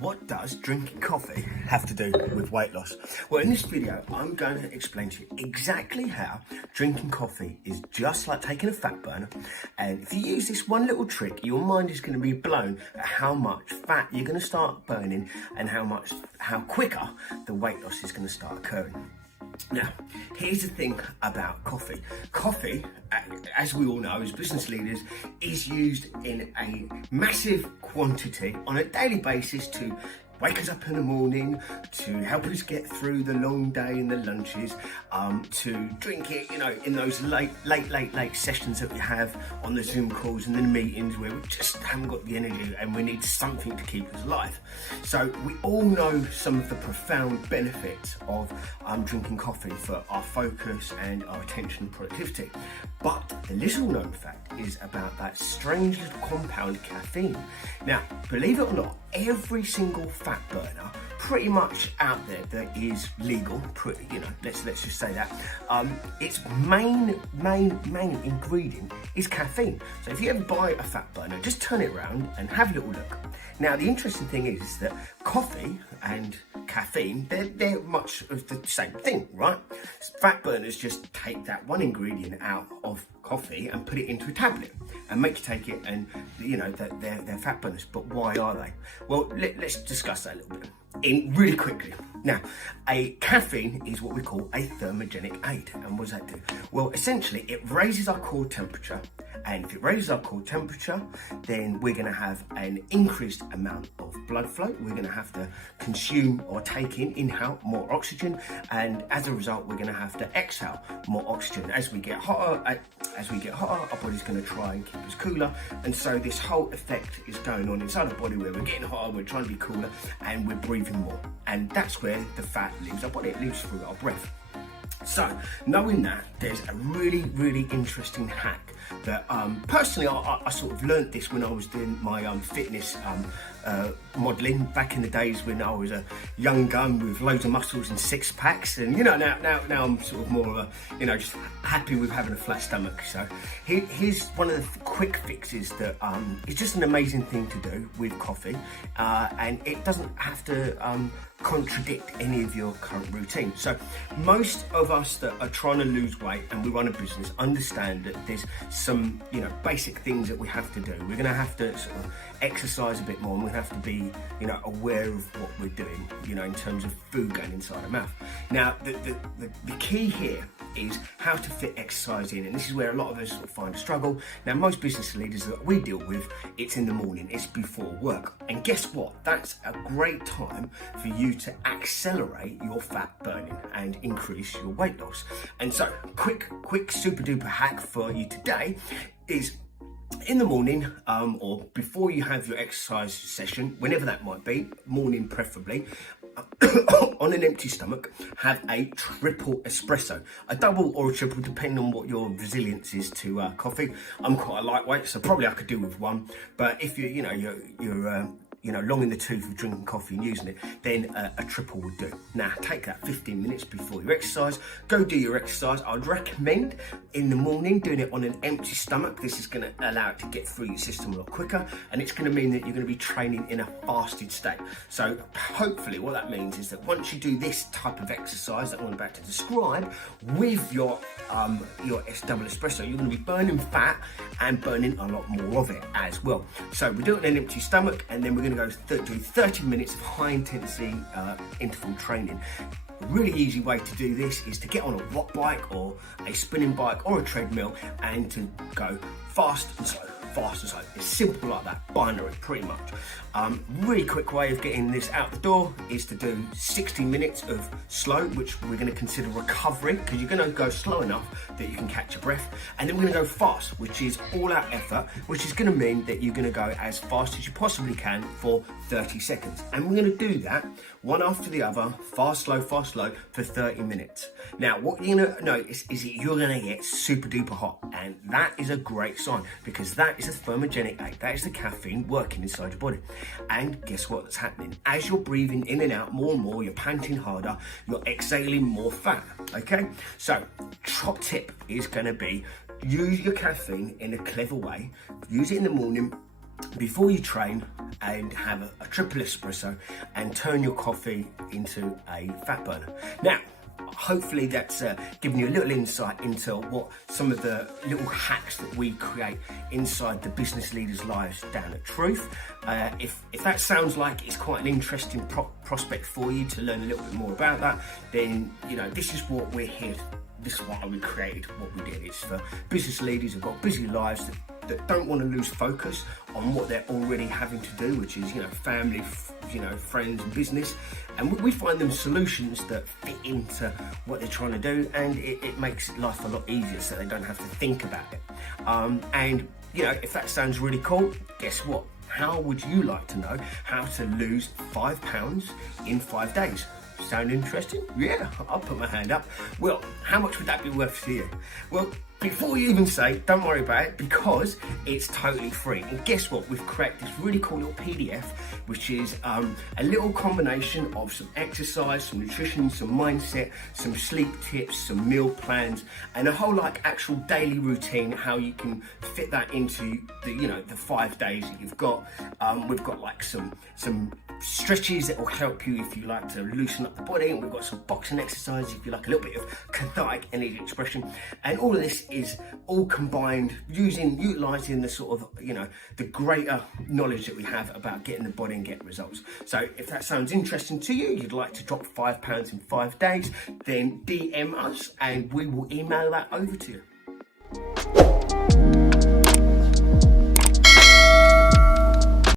What does drinking coffee have to do with weight loss? Well, in this video, I'm going to explain to you exactly how drinking coffee is just like taking a fat burner. And if you use this one little trick, your mind is going to be blown at how much fat you're going to start burning and how quicker the weight loss is going to start occurring. Now, here's the thing about coffee. Coffee, as we all know as business leaders, is used in a massive quantity on a daily basis to wake us up in the morning, to help us get through the long day and the lunches, to drink it, in those late sessions that we have on the Zoom calls and the meetings where we just haven't got the energy and we need something to keep us alive. So we all know some of the profound benefits of drinking coffee for our focus and our attention and productivity. But the little known fact is about that strange little compound caffeine. Now, believe it or not, every single fat burner pretty much out there that is legal, let's just say that, its main ingredient is caffeine. So if you ever buy a fat burner, just turn it around and have a little look. Now, the interesting thing is that coffee and caffeine, they're much of the same thing, right? Fat burners just take that one ingredient out of coffee and put it into a tablet and make you take it, and they're fat burners. But why are they? Well, let's discuss that a little bit really quickly. Now, a caffeine is what we call a thermogenic aid. And what does that do? Well, essentially it raises our core temperature, and if it raises our core temperature, then we're going to have an increased amount of blood flow. We're going to have to consume or inhale more oxygen, and as a result we're going to have to exhale more oxygen. As we get hotter, our body's going to try and keep us cooler, and so this whole effect is going on inside our body where we're getting hotter, we're trying to be cooler, and we're breathing more, and that's where the fat leaves our body. It leaves through our breath. So, knowing that, there's a really interesting hack that personally I sort of learnt this when I was doing my fitness modelling back in the days when I was a young gun with loads of muscles and six packs, and now I'm sort of more of a just happy with having a flat stomach. So here's one of the quick fixes that is just an amazing thing to do with coffee, and it doesn't have to contradict any of your current routine. So most of us that are trying to lose weight and we run a business understand that there's some basic things that we have to do. We're going to have to sort of exercise a bit more, and we have to be aware of what we're doing in terms of food going inside our mouth. Now the key here is how to fit exercise in, and this is where a lot of us sort of find a struggle. Now, most business leaders that we deal with, it's in the morning, it's before work, and guess what, that's a great time for you to accelerate your fat burning and increase your weight loss. And so quick super duper hack for you today is, in the morning, or before you have your exercise session, whenever that might be, morning preferably, on an empty stomach, have a triple espresso, a double or a triple, depending on what your resilience is to coffee. I'm quite a lightweight, so probably I could do with one. But if you're long in the tooth of drinking coffee and using it, then a triple would do. Now, take that 15 minutes before your exercise, go do your exercise. I'd recommend in the morning doing it on an empty stomach. This is going to allow it to get through your system a lot quicker, and it's going to mean that you're going to be training in a fasted state. So hopefully what that means is that once you do this type of exercise that I'm about to describe with your double espresso, you're going to be burning fat and burning a lot more of it as well. So we do it on an empty stomach, and then we're going to go do 30 minutes of high intensity interval training. A really easy way to do this is to get on a watt bike or a spinning bike or a treadmill and to go fast and slow. It's simple like that, binary pretty much. Really quick way of getting this out the door is to do 60 minutes of slow, which we're going to consider recovery, because you're going to go slow enough that you can catch your breath, and then we're going to go fast, which is all out effort, which is going to mean that you're going to go as fast as you possibly can for 30 seconds. And we're going to do that one after the other, fast, slow, for 30 minutes. Now, what you're going to notice is that you're going to get super duper hot, and that is a great sign, because that is a thermogenic aid. That is the caffeine working inside your body. And guess what's happening? As you're breathing in and out more and more, you're panting harder, you're exhaling more fat. Okay? So, top tip is going to be use your caffeine in a clever way. Use it in the morning, before you train and have a triple espresso and turn your coffee into a fat burner. Now, hopefully that's given you a little insight into what some of the little hacks that we create inside the business leaders' lives down at Truth. If that sounds like it's quite an interesting prospect for you to learn a little bit more about that, then this is what we're here. This is why we created what we did. It's for business leaders who've got busy lives that don't want to lose focus on what they're already having to do, which is family, friends and business, and we find them solutions that fit into what they're trying to do, and it makes life a lot easier so they don't have to think about it. And if that sounds really cool, guess what? How would you like to know how to lose 5 pounds in 5 days? Sound interesting? Yeah, I'll put my hand up. Well, how much would that be worth to you? Well, before you even say, don't worry about it, because it's totally free. And guess what? We've created this really cool little PDF, which is a little combination of some exercise, some nutrition, some mindset, some sleep tips, some meal plans, and a whole actual daily routine, how you can fit that into the 5 days that you've got. We've got some stretches that will help you if you like to loosen up the body, and we've got some boxing exercises if you like a little bit of cathartic energy expression, and all of this is all combined utilizing the sort of the greater knowledge that we have about getting the body and getting results. So if that sounds interesting to you, you'd like to drop 5 pounds in 5 days, then DM us and we will email that over to you.